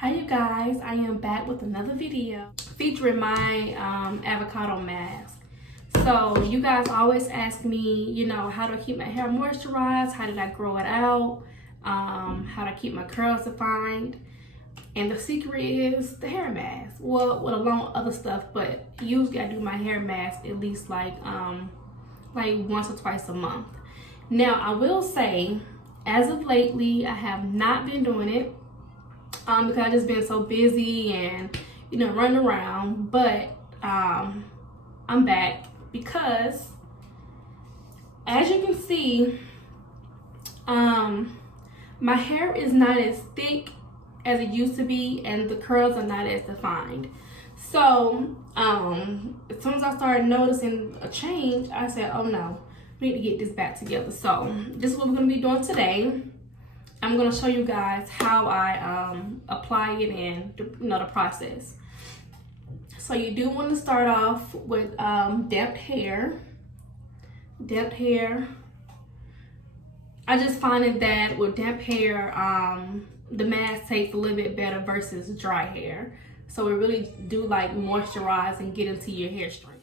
Hi you guys, I am back with another video featuring my avocado mask. So you guys always ask me, how to keep my hair moisturized, how did I grow it out, how to keep my curls defined. And the secret is the hair mask. Well, along with other stuff, but usually I do my hair mask at least like once or twice a month. Now I will say, as of lately, I have not been doing it. Because I've just been so busy and running around, but I'm back because, as you can see, my hair is not as thick as it used to be and the curls are not as defined. So as soon as I started noticing a change, I said, oh no, we need to get this back together. So this is what we're going to be doing today. I'm going to show you guys how I apply it and the process. So you do want to start off with damp hair. I just find that with damp hair, the mask takes a little bit better versus dry hair. So it really do like moisturize and get into your hair strength.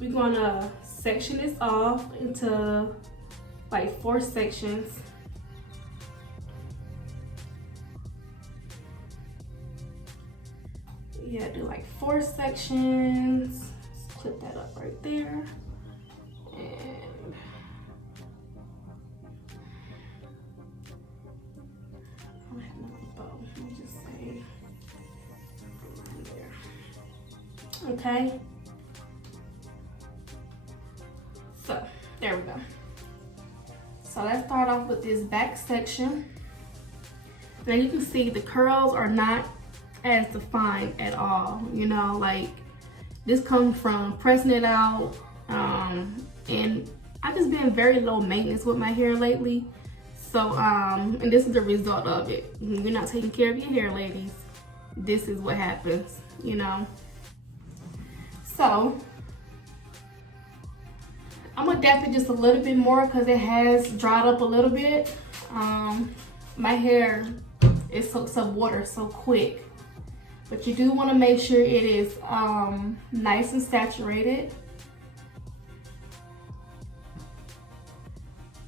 We're gonna section this off into like 4 sections. Yeah, do like 4 sections. Let's clip that up right there. And I don't have no bow. Let me just say right there. Okay. So there we go. So let's start off with this back section. Now you can see the curls are not as defined at all. Like this comes from pressing it out, and I've just been very low maintenance with my hair lately. So and this is the result of it. When you're not taking care of your hair, ladies, this is what happens. So I'm gonna dap it just a little bit more because it has dried up a little bit. My hair it soaks up water so quick, but you do want to make sure it is nice and saturated.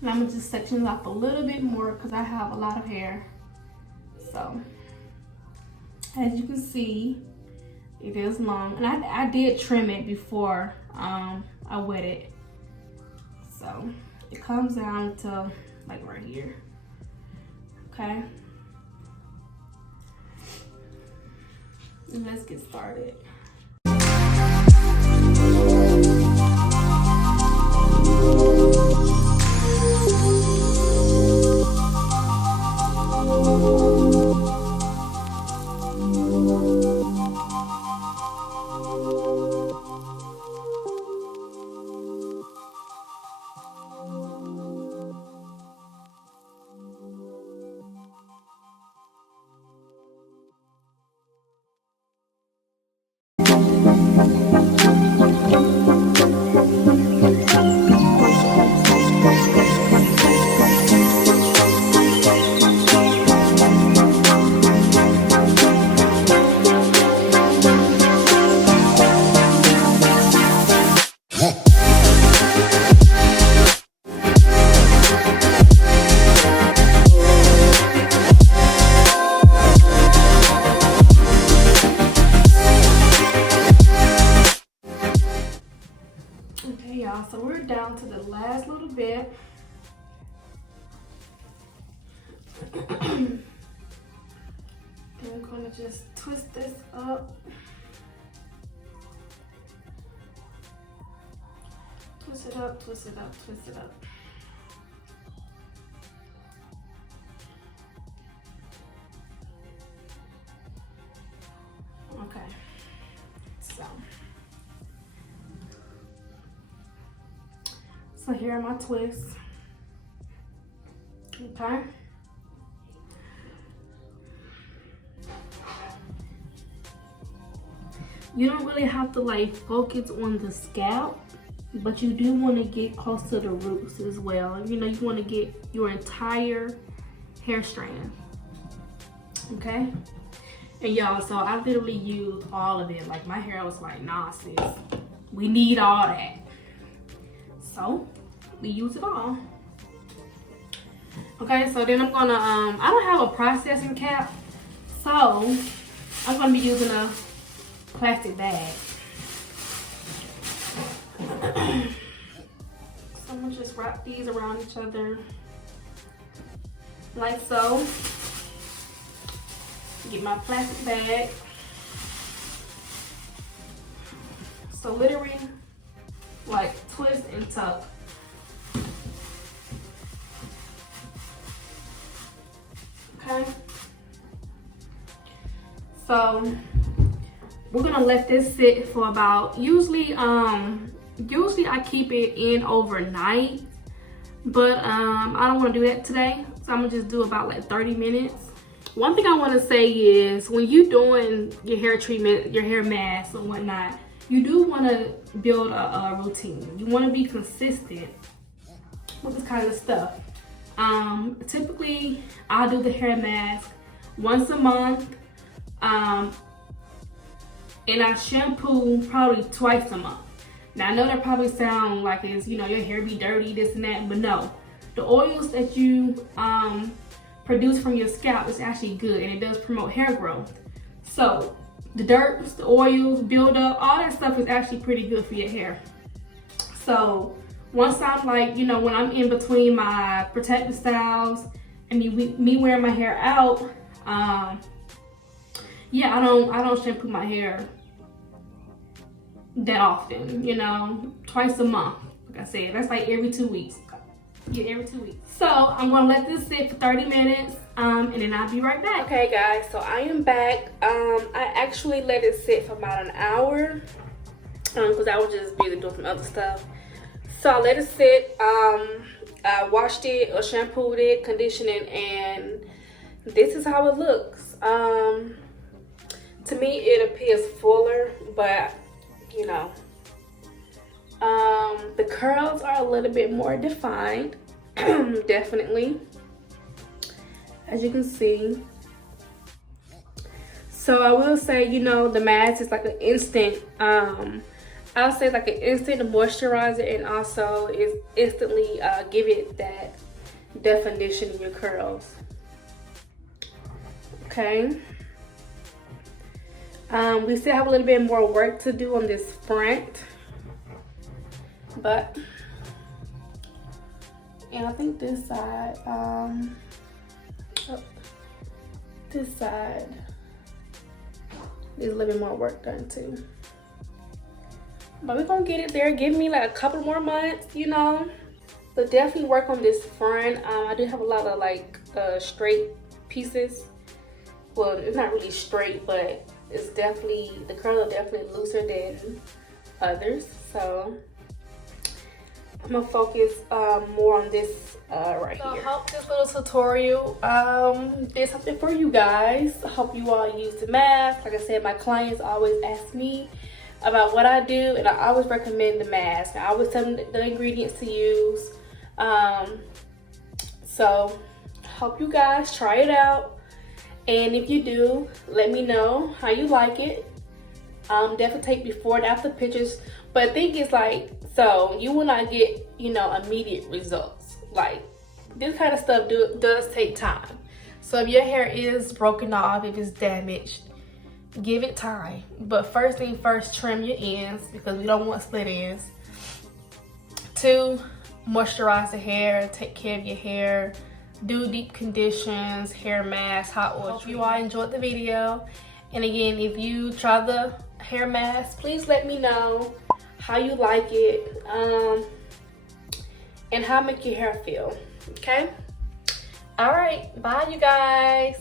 And I'm gonna just section off a little bit more because I have a lot of hair. So as you can see, it is long, and I did trim it before I wet it. So it comes down to like right here. Okay. And let's get started. just twist this up. Twist it up, twist it up, twist it up. Okay, so here are my twists. Okay. You don't really have to like focus on the scalp, but you do want to get close to the roots as well. You know, you want to get your entire hair strand. Okay. And y'all, so I literally used all of it. Like my hair was like, nah sis, we need all that. So we use it all. Okay, so then I'm gonna, I don't have a processing cap, so I'm gonna be using a plastic bag. So I'm gonna just wrap these around each other like so. Get my plastic bag. So literally like twist and tuck. Okay. So we're gonna let this sit for about, usually I keep it in overnight, but I don't want to do that today, so I'm gonna just do about like 30 minutes. One thing I want to say is when you're doing your hair treatment, your hair mask and whatnot, you do want to build a routine. You want to be consistent with this kind of stuff. Typically I'll do the hair mask once a month, and I shampoo probably twice a month. Now I know that probably sound like it's, you know, your hair be dirty, this and that, but no. The oils that you produce from your scalp is actually good, and it does promote hair growth. So the dirt, the oils, buildup, all that stuff is actually pretty good for your hair. So once I'm like, you know, when I'm in between my protective styles and me wearing my hair out, yeah, I don't shampoo my hair that often, you know, twice a month. Like I said, that's like every 2 weeks. Yeah, every 2 weeks. So I'm gonna let this sit for 30 minutes, and then I'll be right back. Okay guys, so I am back. I actually let it sit for about an hour, because I was just busy doing some other stuff. So I let it sit. I washed it or shampooed it, conditioned it, and this is how it looks. To me it appears fuller, but you know, the curls are a little bit more defined. Definitely, as you can see. So I will say, you know, the mask is like an instant, I'll say like an instant moisturizer, and also is instantly give it that definition in your curls. Okay. We still have a little bit more work to do on this front, but and I think this side, this side, there's a little bit more work done too. But we're gonna get it there. Give me like a couple more months, you know. But definitely work on this front. I do have a lot of like straight pieces. Well, it's not really straight, but it's definitely, the curls are definitely looser than others. So I'm gonna focus more on this right here. I hope this little tutorial did something for you guys. I hope you all use the mask. Like I said, my clients always ask me about what I do, and I always recommend the mask. I always tell them the ingredients to use. So hope you guys try it out, and if you do, let me know how you like it. Definitely take before and after pictures. But the thing is, like, so you will not get, you know, immediate results. Like, this kind of stuff does take time. So if your hair is broken off, if it's damaged, give it time. But first thing first, trim your ends, because we don't want split ends. 2, moisturize the hair, take care of your hair do deep conditions, hair mask, hot oil. Hope you all enjoyed the video. And again, if you try the hair mask, please let me know how you like it, and how it make your hair feel. Okay? All right, bye you guys.